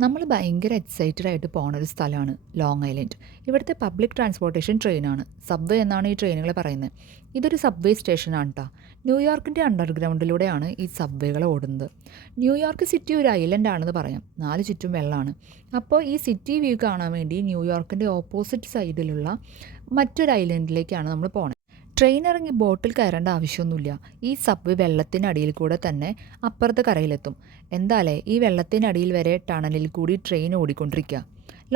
നമ്മൾ ഭയങ്കര എക്സൈറ്റഡ് ആയിട്ട് പോണ ഒരു സ്ഥലമാണ് ലോങ് ഐലൻഡ്. ഇവിടുത്തെ പബ്ലിക് ട്രാൻസ്പോർട്ടേഷൻ ട്രെയിനാണ്. സബ്വേ എന്നാണ് ഈ ട്രെയിനുകൾ പറയുന്നത്. ഇതൊരു സബ്വേ സ്റ്റേഷനാണ് കേട്ടോ. ന്യൂയോർക്കിൻ്റെ അണ്ടർഗ്രൗണ്ടിലൂടെയാണ് ഈ സബ്വേകൾ ഓടുന്നത്. ന്യൂയോർക്ക് സിറ്റി ഒരു ഐലൻഡ് ആണെന്ന് പറയാം. 4 ചുറ്റും വെള്ളമാണ്. അപ്പോൾ ഈ സിറ്റി വ്യൂ കാണാൻ വേണ്ടി ന്യൂയോർക്കിൻ്റെ ഓപ്പോസിറ്റ് സൈഡിലുള്ള മറ്റൊരു ഐലൻഡിലേക്കാണ് നമ്മൾ പോണത്. ട്രെയിൻ ഇറങ്ങി ബോട്ടിൽ കയറേണ്ട ആവശ്യമൊന്നുമില്ല. ഈ സബ്വേ വെള്ളത്തിനടിയിൽ കൂടെ തന്നെ അപ്പുറത്തെ കരയിലെത്തും. എന്തായാലേ ഈ വെള്ളത്തിനടിയിൽ വരെ ടണലിൽ കൂടി ട്രെയിൻ ഓടിക്കൊണ്ടിരിക്കുക.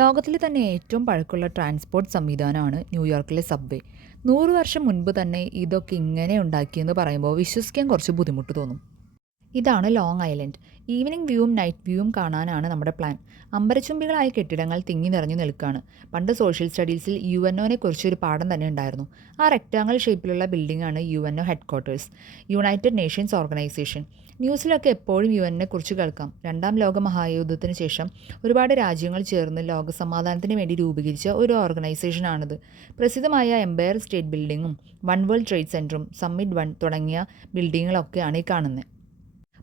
ലോകത്തിൽ തന്നെ ഏറ്റവും പഴക്കമുള്ള ട്രാൻസ്പോർട്ട് സംവിധാനമാണ് ന്യൂയോർക്കിലെ സബ്വേ. 100 വർഷം മുൻപ് തന്നെ ഇതൊക്കെ ഇങ്ങനെ ഉണ്ടാക്കിയെന്ന് പറയുമ്പോൾ വിശ്വസിക്കാൻ കുറച്ച് ബുദ്ധിമുട്ട് തോന്നും. ഇതാണ് ലോങ് ഐലൻഡ്. ഈവനിങ് വ്യൂവും നൈറ്റ് വ്യൂവും കാണാനാണ് നമ്മുടെ പ്ലാൻ. അമ്പരച്ചുംബികളായ കെട്ടിടങ്ങൾ തിങ്ങി നിറഞ്ഞു നിൽക്കുകയാണ്. പണ്ട് സോഷ്യൽ സ്റ്റഡീസിൽ UNOനെ കുറിച്ചൊരു പാഠം തന്നെ ഉണ്ടായിരുന്നു. ആ റെക്റ്റാങ്കിൾ ഷേപ്പിലുള്ള ബിൽഡിംഗാണ് UNO headquarters, United Nations Organisation. ന്യൂസിലൊക്കെ എപ്പോഴും UNനെ കുറിച്ച് കേൾക്കാം. 2ാം ലോക മഹായുദ്ധത്തിന് ശേഷം ഒരുപാട് രാജ്യങ്ങൾ ചേർന്ന് ലോക സമാധാനത്തിന് വേണ്ടി രൂപീകരിച്ച ഒരു ഓർഗനൈസേഷനാണിത്. പ്രസിദ്ധമായ എംപയർ സ്റ്റേറ്റ് ബിൽഡിങ്ങും വൺ വേൾഡ് ട്രേഡ് സെൻറ്ററും സമ്മിറ്റ് 1 തുടങ്ങിയ ബിൽഡിങ്ങുകളൊക്കെയാണ് ഈ കാണുന്നത്.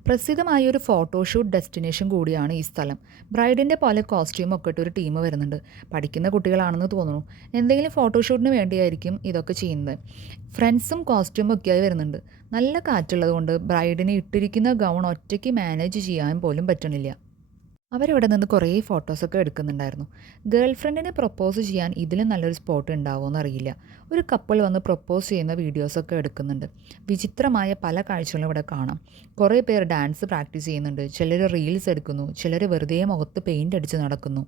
പ്രസിദ്ധമായ ഒരു ഫോട്ടോഷൂട്ട് ഡെസ്റ്റിനേഷൻ കൂടിയാണ് ഈ സ്ഥലം. ബ്രൈഡിൻ്റെ പോലെ കോസ്റ്റ്യൂമൊക്കെ ഇട്ട് ഒരു ടീം വരുന്നുണ്ട്. പഠിക്കുന്ന കുട്ടികളാണെന്ന് തോന്നുന്നു. എന്തെങ്കിലും ഫോട്ടോഷൂട്ടിന് വേണ്ടിയായിരിക്കും ഇതൊക്കെ ചെയ്യുന്നത്. ഫ്രണ്ട്സും കോസ്റ്റ്യൂമും ഒക്കെയായി വരുന്നുണ്ട്. നല്ല കാറ്റുള്ളത് കൊണ്ട് ബ്രൈഡിന് ഇട്ടിരിക്കുന്ന ഗൗൺ ഒറ്റയ്ക്ക് മാനേജ് ചെയ്യാൻ പോലും പറ്റണില്ല. അവരവിടെ നിന്ന് കുറേ ഫോട്ടോസൊക്കെ എടുക്കുന്നുണ്ടായിരുന്നു. ഗേൾ ഫ്രണ്ടിനെ പ്രൊപ്പോസ് ചെയ്യാൻ ഇതിലും നല്ലൊരു സ്പോട്ട് ഉണ്ടാവുമോ എന്നറിയില്ല. ഒരു കപ്പിൾ വന്ന് പ്രൊപ്പോസ് ചെയ്യുന്ന വീഡിയോസൊക്കെ എടുക്കുന്നുണ്ട്. വിചിത്രമായ പല കാഴ്ചകളും ഇവിടെ കാണാം. കുറേ പേർ ഡാൻസ് പ്രാക്ടീസ് ചെയ്യുന്നുണ്ട്. ചിലർ റീൽസ് എടുക്കുന്നു. ചിലർ വെറുതെ മുഖത്ത് പെയിൻ്റ് അടിച്ച് നടക്കുന്നു.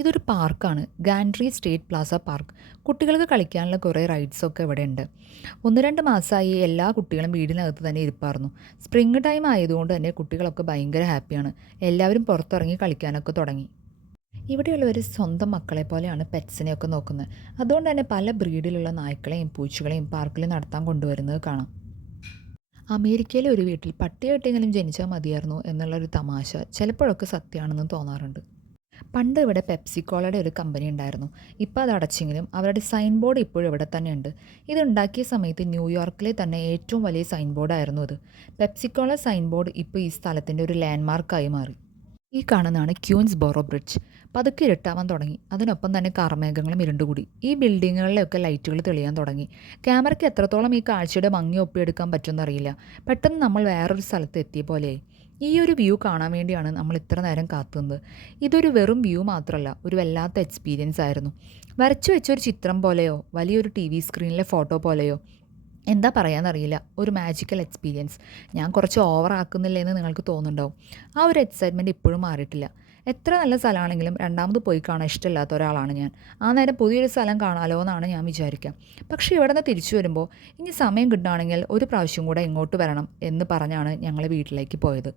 ഇതൊരു പാർക്കാണ്, ഗാൻഡ്രി സ്റ്റേറ്റ് പ്ലാസ പാർക്ക്. കുട്ടികൾക്ക് കളിക്കാനുള്ള കുറേ റൈഡ്സൊക്കെ ഇവിടെ ഉണ്ട്. 1-2 മാസമായി എല്ലാ കുട്ടികളും വീടിനകത്ത് തന്നെ ഇരിപ്പായിരുന്നു. സ്പ്രിംഗ് ടൈം ആയതുകൊണ്ട് തന്നെ കുട്ടികളൊക്കെ ഭയങ്കര ഹാപ്പിയാണ്. എല്ലാവരും പുറത്തിറങ്ങി കളിക്കാനൊക്കെ തുടങ്ങി. ഇവിടെയുള്ളവർ സ്വന്തം മക്കളെ പോലെയാണ് പെറ്റ്സിനെയൊക്കെ നോക്കുന്നത്. അതുകൊണ്ട് തന്നെ പല ബ്രീഡിലുള്ള നായ്ക്കളെയും പൂച്ചകളെയും പാർക്കിൽ നടത്താൻ കൊണ്ടുവരുന്നത് കാണാം. അമേരിക്കയിലെ ഒരു വീട്ടിൽ പട്ടിയായിട്ടെങ്കിലും ജനിച്ചാൽ മതിയായിരുന്നു എന്നുള്ളൊരു തമാശ ചിലപ്പോഴൊക്കെ സത്യമാണെന്ന് തോന്നാറുണ്ട്. പണ്ട് ഇവിടെ പെപ്സിക്കോളയുടെ ഒരു കമ്പനി ഉണ്ടായിരുന്നു. ഇപ്പോൾ അത് അടച്ചെങ്കിലും അവരുടെ സൈൻ ബോർഡ് ഇപ്പോഴും ഇവിടെ തന്നെ ഉണ്ട്. ഇതുണ്ടാക്കിയ സമയത്ത് ന്യൂയോർക്കിലെ തന്നെ ഏറ്റവും വലിയ സൈൻ ബോർഡായിരുന്നു അത്. പെപ്സിക്കോള സൈൻ ബോർഡ് ഇപ്പോൾ ഈ സ്ഥലത്തിൻ്റെ ഒരു ലാൻഡ്മാർക്കായി മാറി. ഈ കാണുന്നതാണ് ക്യൂൻസ്ബോറോ ബ്രിഡ്ജ്. പതുക്കെ ഇരുട്ടാവാൻ തുടങ്ങി. അതിനൊപ്പം തന്നെ കാർമേഘങ്ങളും ഇരുണ്ടുകൂടി. ഈ ബിൽഡിങ്ങുകളിലൊക്കെ ലൈറ്റുകൾ തെളിയാൻ തുടങ്ങി. ക്യാമറയ്ക്ക് എത്രത്തോളം ഈ കാഴ്ചയുടെ ഭംഗി ഒപ്പിയെടുക്കാൻ പറ്റുമെന്നറിയില്ല. പെട്ടെന്ന് നമ്മൾ വേറൊരു സ്ഥലത്ത് എത്തിയ പോലെയായി. ഈ ഒരു വ്യൂ കാണാൻ വേണ്ടിയാണ് നമ്മൾ ഇത്ര നേരം കാത്തുന്നത്. ഇതൊരു വെറും വ്യൂ മാത്രമല്ല, ഒരു വല്ലാത്ത എക്സ്പീരിയൻസ് ആയിരുന്നു. വരച്ചു വെച്ചൊരു ചിത്രം പോലെയോ വലിയൊരു TV സ്ക്രീനിലെ ഫോട്ടോ പോലെയോ എന്താ പറയാമെന്നറിയില്ല, ഒരു മാജിക്കൽ എക്സ്പീരിയൻസ്. ഞാൻ കുറച്ച് ഓവർ ആക്കുന്നില്ലേ എന്ന് നിങ്ങൾക്ക് തോന്നുന്നുണ്ടാവും. ആ ഒരു എക്സൈറ്റ്മെൻറ്റ് ഇപ്പോഴും മാറിയിട്ടില്ല. എത്ര നല്ല സ്ഥലമാണെങ്കിലും രണ്ടാമത് പോയി കാണാൻ ഇഷ്ടമില്ലാത്ത ഒരാളാണ് ഞാൻ. ആ നേരം പുതിയൊരു സ്ഥലം കാണാമല്ലോ എന്നാണ് ഞാൻ വിചാരിക്കുക. പക്ഷേ ഇവിടെ നിന്ന് തിരിച്ചു വരുമ്പോൾ ഇനി സമയം കിട്ടുകയാണെങ്കിൽ ഒരു പ്രാവശ്യം കൂടെ ഇങ്ങോട്ട് വരണം എന്ന് പറഞ്ഞാണ് ഞങ്ങൾ വീട്ടിലേക്ക് പോയത്.